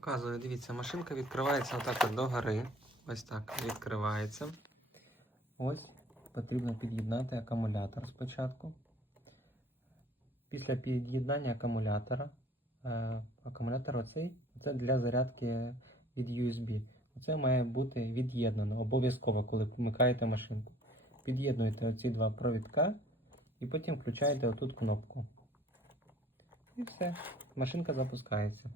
Показую, дивіться, машинка відкривається отак от догори. Ось так відкривається. Ось потрібно під'єднати акумулятор спочатку. Після під'єднання акумулятор оцей, це для зарядки від USB. Оце має бути від'єднано обов'язково, коли вмикаєте машинку. Під'єднуєте оці два провідка і потім включаєте отут кнопку. І все, машинка запускається.